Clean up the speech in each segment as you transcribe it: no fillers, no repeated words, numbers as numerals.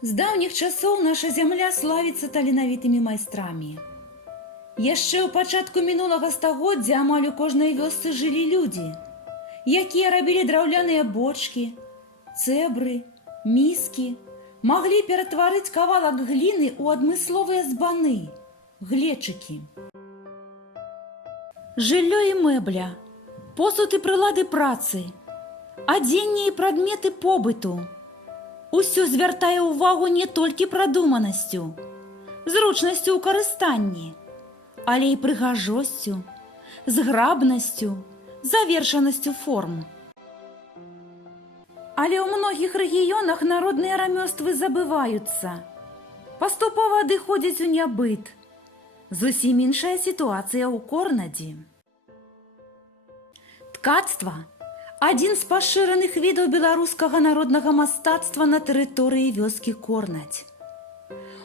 З даўніх часоў наша зямля славіцца таленавітымі майстрамі. Яшчэ ў пачатку мінулага стагоддзя амаль у кожнай вёсцы жылі людзі, якія рабілі драўляныя бочкі, цэбры, міскі, маглі ператварыць кавалак гліны ў адмысловыя збаны, глечыкі. Жыллё і мэбля, посуд і прылады працы, адзенне і прадметы побыту – усё звяртае ўвагу не толькі прадуманасцю, зручнасцю ў карыстанні, але і прыгажосцю, зграбнасцю, завершанасцю форм. Але ў многіх рэгіёнах народныя рамёствы забываюцца, паступова адыходзяць у нябыт. Зусім іншая сітуацыя ў Корнадзі. Ткацтва – адзін з пашыраных відаў беларускага народнага мастацтва на тэрыторыі вёскі Корнадзь.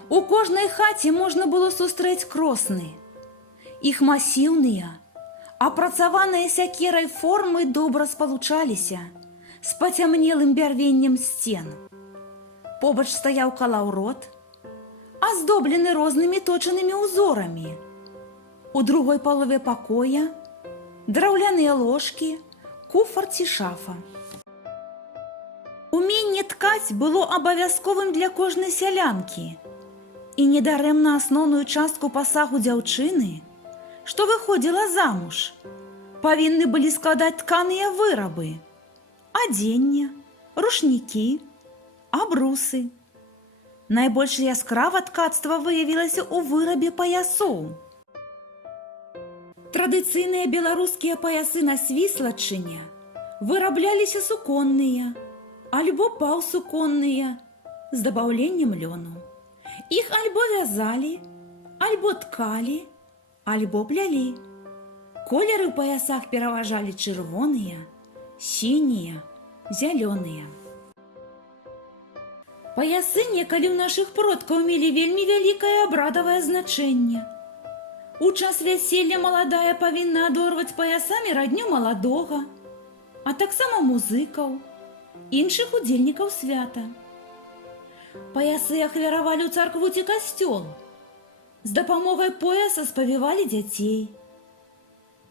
У кожнай хаце можна было сустрэць кросны. Іх масіўныя, апрацаваныя сякерай формы добра спалучаліся з пацямнелым бярвеннем сцен. Побач стаяў калаўрот, аздоблены рознымі точанымі ўзорамі. У другой палове пакоя драўляныя ложкі, куфар ці шафа. Уменне ткаць было абавязковым для кожнай сялянкі. І недарэмна асноўную частку пасагу дзяўчыны, што выходзіла замуж, павінны былі складаць тканыя вырабы, адзенне, рушнікі, абрусы. Найбольш яскрава ткацтва выявілася ў вырабе паясоў. Традыцыйныя беларускія паясы на свіслачыне вырабляліся суконныя альбо паўсуконныя з дабаўленнем лёну. Іх альбо вязалі, альбо ткалі, альбо плялі. Колеры ў паясах пераважалі чырвоныя, сінія, зялёныя. Паясы некалі ў нашых продкаў мелі вельмі вялікае абрадавае значэнне. У час вяселля маладая павінна адорваць паясамі радню маладога, а таксама музыкаў, іншых удзельнікаў свята. Паясы ахвяравалі ў царкву ці касцёл. З дапамогай пояса спавівалі дзяцей.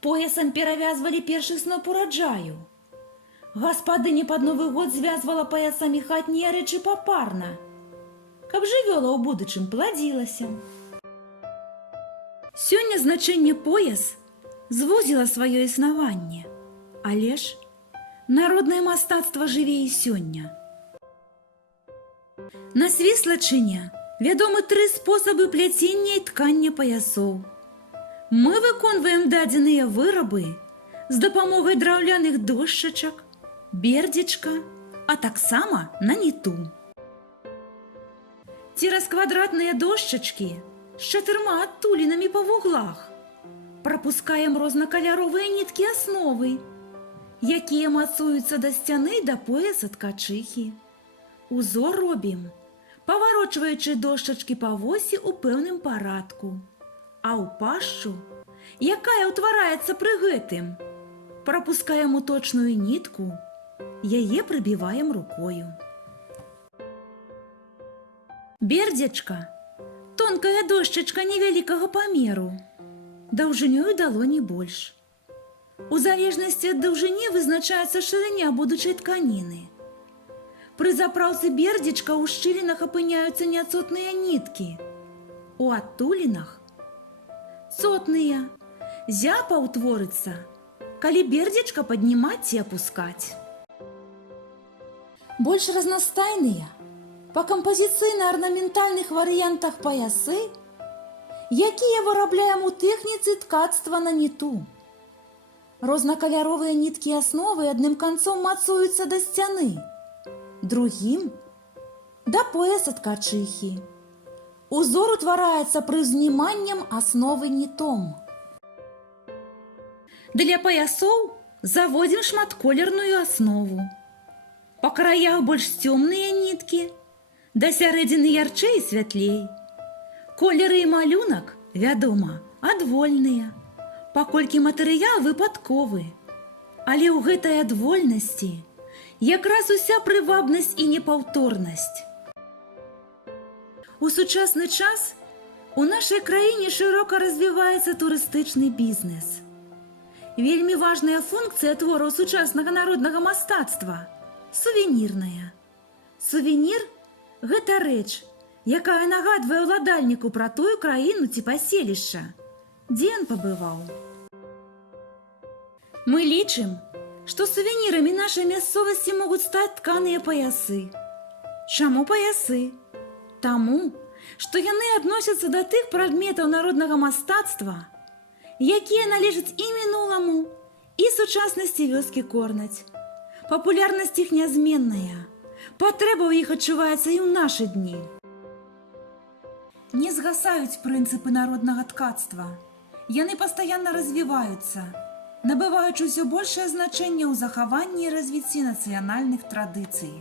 Поясам перавязвалі першы сноп ураджаю. Гаспадыня пад Новы год звязвала паясамі хатнія рэчы папарна, каб жывёла ў будучым пладзілася. Сёння значэнне пояс звузіла сваё існаванне, але ж народнае мастацтва жыве і сёння. На свіслачыне вядомы 3 спосабы пляцення і ткання паясоў. Мы выконваем дадзеныя вырабы з дапамогай драўляных дошчачак, бердзічка, а таксама на ніту. Цераз квадратныя дошчачкі з 4 адтулінамі па вуглах прапускаем рознакаляровыя ніткі асновы, якія мацуюцца да сцяны да пояса ткачыхі. Узор робім, паварочваючы дошчачкі па восі ў пэўным парадку, а ў пашчу, якая ўтвараецца пры гэтым, прапускаем уточную нітку, яе прыбіваем рукою. Бердзячка – тонкая дошчачка невялікага памеру, даўжынёю далоні больш. У залежнасці ад даўжыні вызначаецца шырыня будучай тканіны. Пры запраўцы бердзічка ў шчылінах апыняюцца няцотныя ніткі, у адтулінах – цотныя. Зяпа ўтворыцца, калі бердзічка паднімаць ці апускаць. Больш разнастайныя, па кампазіцыйна-арнаментальных варыянтах паясы, якія вырабляем у тэхніцы ткацтва на ніту. Рознакаляровыя ніткі асновы адным канцом мацуюцца да сцяны, другім – да пояса ткачыхі. Узор утвараецца прызніманнем асновы нітом. Для паясоў заводзім шматколерную аснову. Па краях больш цёмныя ніткі, да сярэдзіны ярчэй і святлей. Колеры і малюнак, вядома, адвольныя, паколькі матэрыял выпадковы. Але ў гэтай адвольнасці якраз уся прывабнасць і непаўторнасць. У сучасны час у нашай краіне шырока развіваецца турыстычны бізнес. Вельмі важная функцыя твораў сучаснага народнага мастацтва – сувенірная. Сувенір – гэта рэч, якая нагадвае ўладальніку пра тую краіну ці паселішча, дзе ён пабываў. Мы лічым, што сувенірамі нашай мясцовасці могуць стаць тканыя паясы. Чаму паясы? Таму, што яны адносяцца да тых прадметаў народнага мастацтва, якія належаць і мінуламу, і сучаснасці вёскі Корнаць. Папулярнасць іх нязменная, патрэба ў іх адчуваецца і ў нашы дні. Не згасаюць прынцыпы народнага ткацтва. Яны пастаянна развіваюцца, набываючы ўсё большае значэнне ў захаванні і развіцці нацыянальных традыцый.